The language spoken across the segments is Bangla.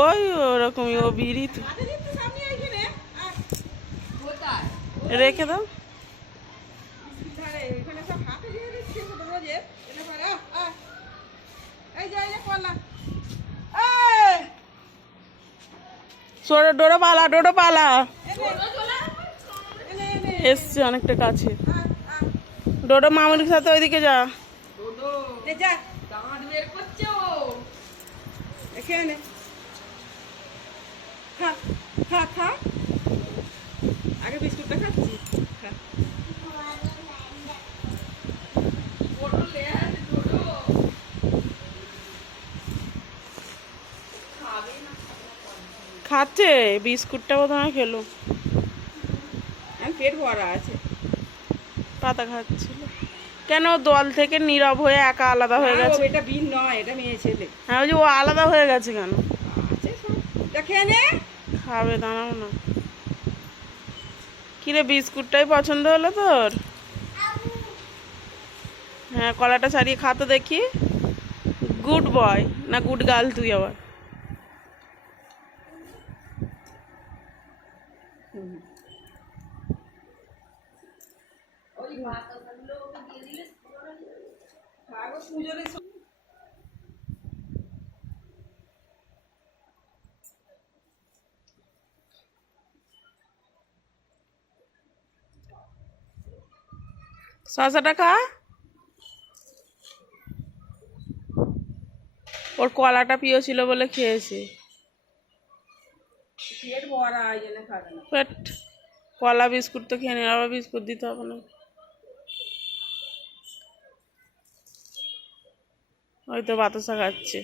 ওই ওরকমই, ও বিড়ি তো রেখে দাও। সোরা ডোরো পালা ডোরো পালা। এসছে অনেকটা কাছে। ডোডো মামুনির সাথে ওইদিকে যা। যা এখানে। খা খা খা। আগে বিস্কুটটা খাচ্ছি খা। না খাচ্ছে বিস্কুটটা প্রথমে খেলো। পেট ভরা আছে। পাতা খাচ্ছিল। কেন দল থেকে নীরব হয়ে একা আলাদা হয়ে গেছে? এটা বিন নয় এটা মেয়ে ছেলে। হ্যাঁ ওই ও আলাদা হয়ে গেছে কেন? নে। খাবে দাঁড়াও না। কিরে বিস্কুটটাই পছন্দ হলো তোর? হ্যাঁ কলাটা ছাড়িয়ে খাতো দেখি। গুড বয় না গুড গার্ল তুই আবার। ওই পাতাগুলো ওকে দিয়ে দিলে পুজোরে শশাটা খা। ওর কলাটা প্রিয় ছিল বলে খেয়েছে। কলা বিস্কুট তো খেয়ে আবার বিস্কুট দিতে হবে না। হয়তো বাতাসা খাচ্ছে।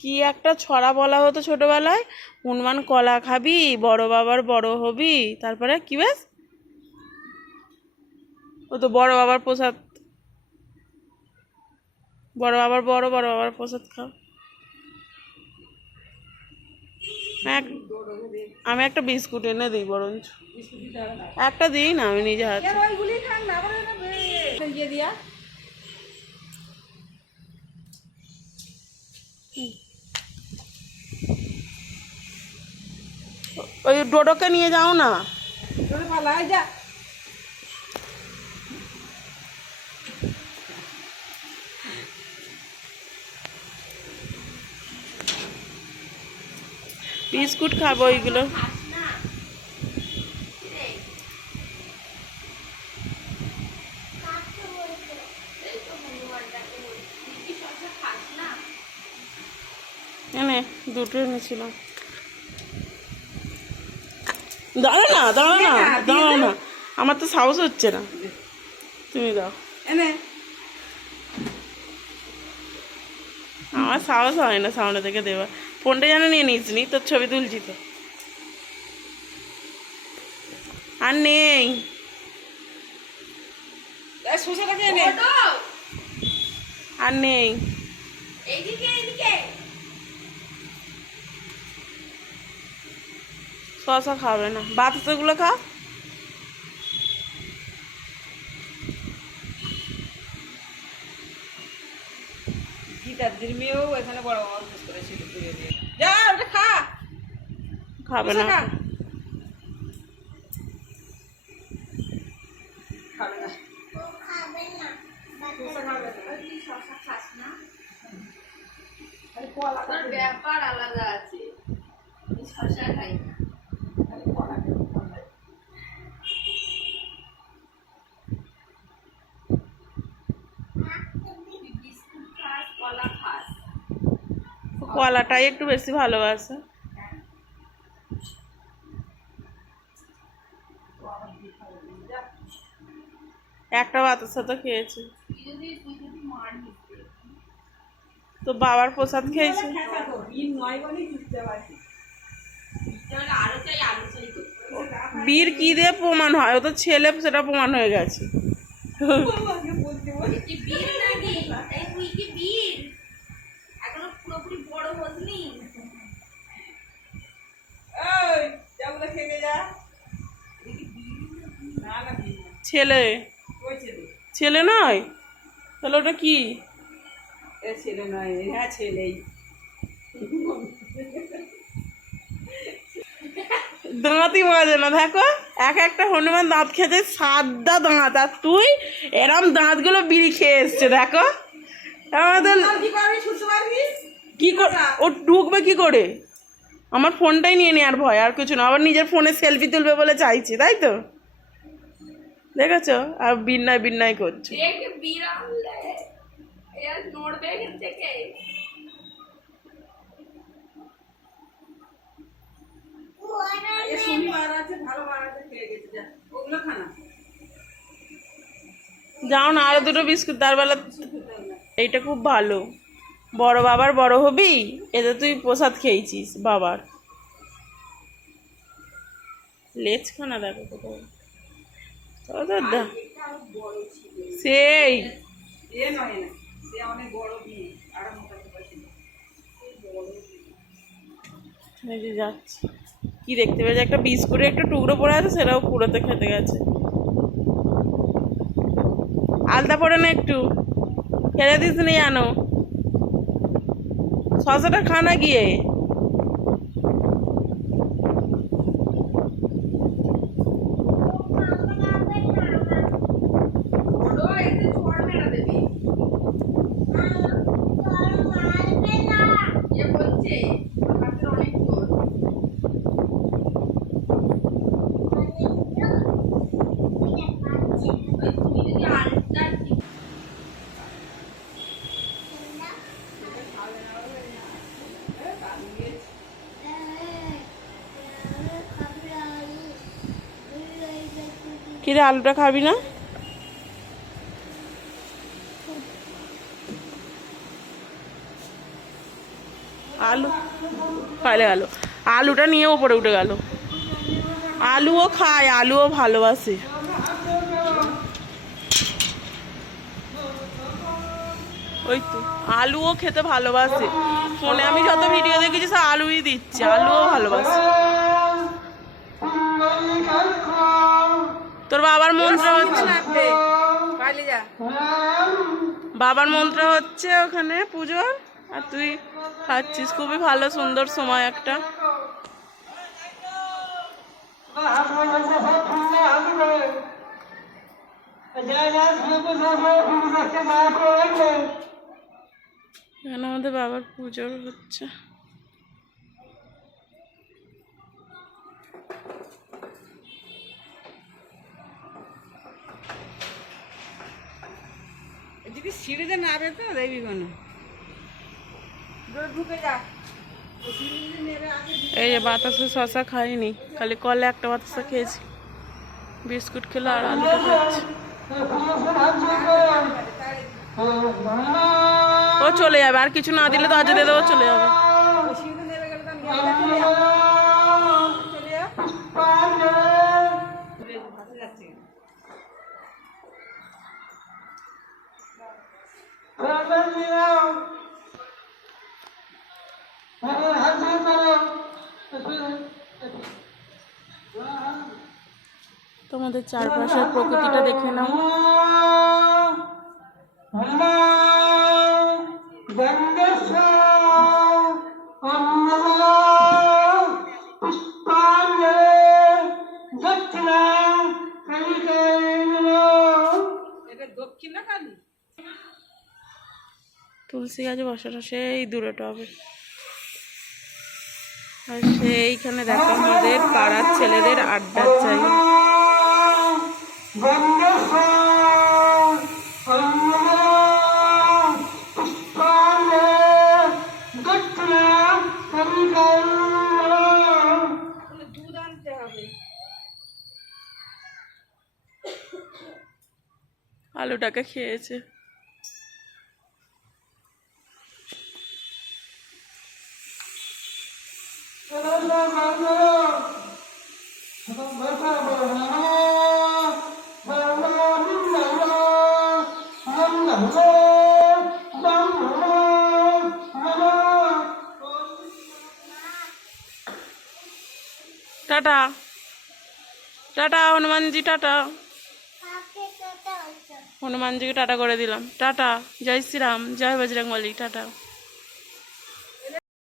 কি একটা ছড়া বলা হতো ছোটবেলায়? হনুমান কলা খাবি, বড় বাবার বড় হবি, তারপরে কি বেশ ও তো বড় বাবার প্রসাদ বড় বাবার বড় বড় বাবার প্রসাদ খাও। আমি একটা বিস্কুট এনে দিই বরঞ্চ। একটা দিই না আমি নিজে হাতে। আবার ওই ডোডোকে নিয়ে যাও না। যা বিস্কুট খাব ওইগুলো খাস না রে এই তো হনুমানটাকে বলছি তুই কি শশা খাস না এনে দুটো এনেছিলাম। দাঁড়া না দাঁড়া না দাঁড়া না আমার তো সাহস হচ্ছে না। তুমি দাও। এনে। আমার সাহস হয় না সামনে থেকে দেওয়া ফোনটা যেন নিয়ে নিস নি তোর ছবি তুলছি তো। আর নেই। আর নেই। এইদিকে এইদিকে। শশা খাবে না। বাতাসাগুলো খা। গীতার মেয়েও এখানে বড় অভ্যাস করেছিল ঘুরে দিয়ে যা ওটা খা খাবে না খাবে না খাবে না। খাস না খালি কলা তোর খাবে। ব্যাপার আলাদা আছে শশা খাই না খালি কলা খাবে। তুই বিস্কুট খাস কলা খাস কলাটাই একটু বেশি ভালোবাসে। একটা বাতাসা তো খেয়েছে। তো বাবার প্রসাদ খেয়েছে। বীর কি দিয়ে প্রমাণ হয়? ও তো ছেলে, সেটা প্রমাণ হয়ে গেছে আগে বলতে বলে। কি বীর নাকি এই তুই কি বীর এখনও পুরোপুরি বড় খেয়ে যা দেখি বিড়ি না না বিড়ি না ছেলে? ছেলে নয়? তাহলে ওটা কি? ছেলে নয় হ্যাঁ ছেলেই। দাঁতই মাজে না। দেখো এক একটা হনুমান দাঁত খেতে সাতটা দাঁত। আর তুই এরম দাঁতগুলো বিড়ি খেয়ে এসছে দেখো। আমাদের কি করে ও ঢুকবে কি করে? আমার ফোনটাই নিয়ে নেওয়ার ভয় আর কিছু না। আবার নিজের ফোনে সেলফি তুলবে বলে চাইছে তাই তো? দেখেছ? আর বিন্যায় বিন্যায় করছে। যাও না আরও দুটো বিস্কুট তার বেলা এইটা খুব ভালো। বড় বাবার বড় হবি এতে তুই প্রসাদ খেয়েছিস বাবার। লেজ খানা দেখো কোথাও সেই। না যাচ্ছে। কি দেখতে পেয়েছে? একটা বিস্কুটের একটা টুকরো পড়ে আছে সেটাও পুরোতে খেতে গেছে। আলতা পড়ে না একটু? খেলে দিস নি জানো শশাটা খানা গিয়ে। কিরে আলুটা খাবি না? আলু, খাইলে গেল আলুটা নিয়ে ওপরে উঠে গেল। আলুও খায়, আলুও ভালোবাসে। ওই তো, আলুও খেতে ভালোবাসে। ফোনে আমি যত ভিডিও দেখেছি সব আলুই দিচ্ছে, আলুও ভালোবাসে। তোর বাবার মন্ত্র হচ্ছে বাবার মন্ত্র হচ্ছে ওখানে পুজো আর তুই খাচ্ছিস। খুবই ভালো সুন্দর সময় একটা। এখানে আমাদের বাবার পুজোর হচ্ছে। এদিকে সিঁড়িতে নাবে তো দেখবি কোনো। এই যে বাতাসে শশা খাইনি, খালি কলে একটা বাতাসা খেয়েছি। বিস্কুট খেলো আর ও চলে যাবে, আর কিছু না দিলে তো আজ দিয়ে দেবো, চলে যাবে। তোমাদের চারপাশের প্রকৃতিটা দেখে নাও। এটা তুলসী গাছে বসাটা সেই দূরে টবে আর সেইখানে দেখো আমাদের পাড়ার ছেলেদের আড্ডার চাই আলুটাকে খেয়েছে। Tata. Tata Hanumanji tata. হনুমানজিকে tata করে দিলাম। টাটা জয় শ্রীরাম জয় বজরঙ্গলী টাটা।